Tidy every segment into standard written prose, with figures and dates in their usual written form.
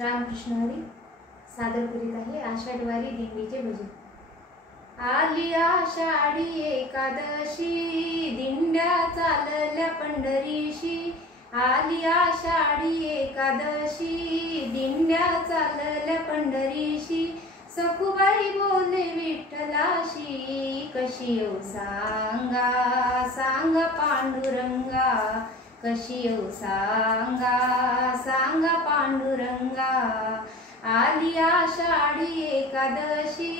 रामकृष्ण हरी सादर करीत आहे आषाढवारी दिंडीचे भजन। आली आषाढी एकादशी दिंड्या चालल्या पंढरीशी। आली आषाढी एकादशी दिंड्या चालल्या पंढरीशी। सखुबाई बोले विठ्ठलाशी कशी येऊ सांगा सांगा पांडुरंगा। कशी येऊ सांगा सांगा पांडुरंगा। आली आषाढी एकादशी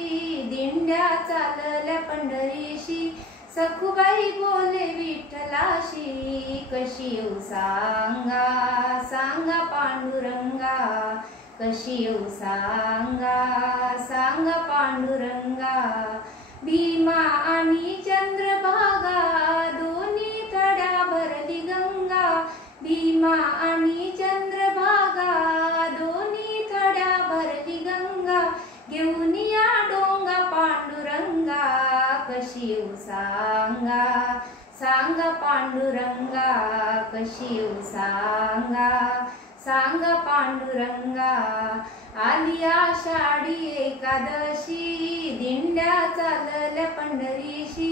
दिंड्या चालल्या पंढरीशी। सखुबाई बोले विठ्ठलाशी कशी येऊ सांगा सांगा पांडुरंगा। कशी येऊ सांगा सांगा पांडुरंगा। भीमा आणि चंद्रभागा दोन्ही तड्या भरली गंगा। भीमा आणि चंद्रभागा दोन्ही तड्या भरली गंगा। घेऊन या डोंगा पांडुरंगा कशी येऊ सांगा सांगा पांडुरंगा। कशी येऊ सांगा सांगा पांडुरंगा। आली आषाढी एकादशी दिंड्या चालल्या पंढरीशी।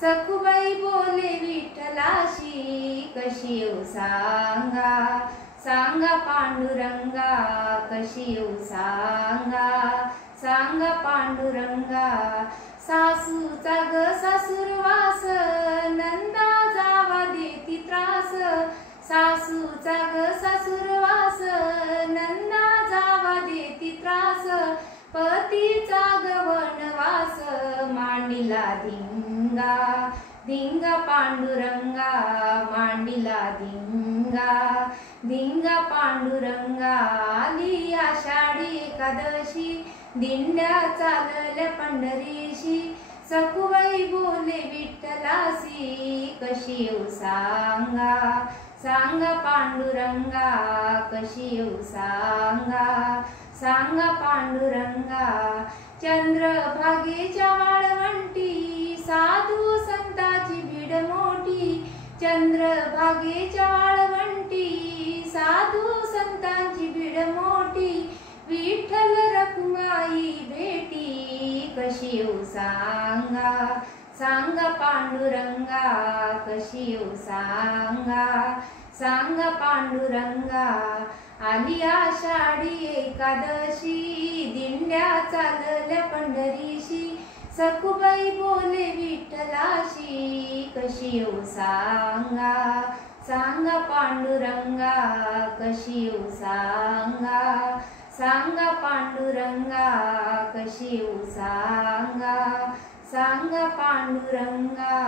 सखुबाई बोले विठ्ठलाशी कशी येऊ सांगा सांगा पांडुरंगा। कशी येऊ सांगा सांगा पांडुरंगा। सासूचा ग सासूरवास नंदा जावा देती त्रास। सासूचा ग सासूरवास नंदा जावा देती त्रास। पतीचा ग वनवास मांडीला धिंगा धिंगा पांडुरंगा। मांडीला धिंगा धिंगा पांडुरंगा। आली आषाढी एकादशी दिंड्या चालल्या पंढरीशी। सखुबाई बोले विठ्ठलाशी कशी येऊ सांगा सांगा पांडुरंगा। कशी येऊ सांगा सांगा पांडुरंगा। चंद्रभागेच्या वाळवंटी साधू संताची भीड मोठी। चंद्रभागेच्या वाळवंटी साधू संतांची भीड मोठी। विठ्ठल रखुमाई भेटी कशी येऊ सांगा सांगा पांडुरंगा। कशी येऊ सांगा सांगा पांडुरंगा। आली आषाढी एकादशी दिंड्या चालल्या पंढरीशी। सखुबाई बोले विठ्ठलाशी कशी येऊ सांगा सांगा पांडुरंगा। कशी येऊ सांगा सांगा पांडुरंगा। कशी येऊ सांगा सांगा पांडुरंगा।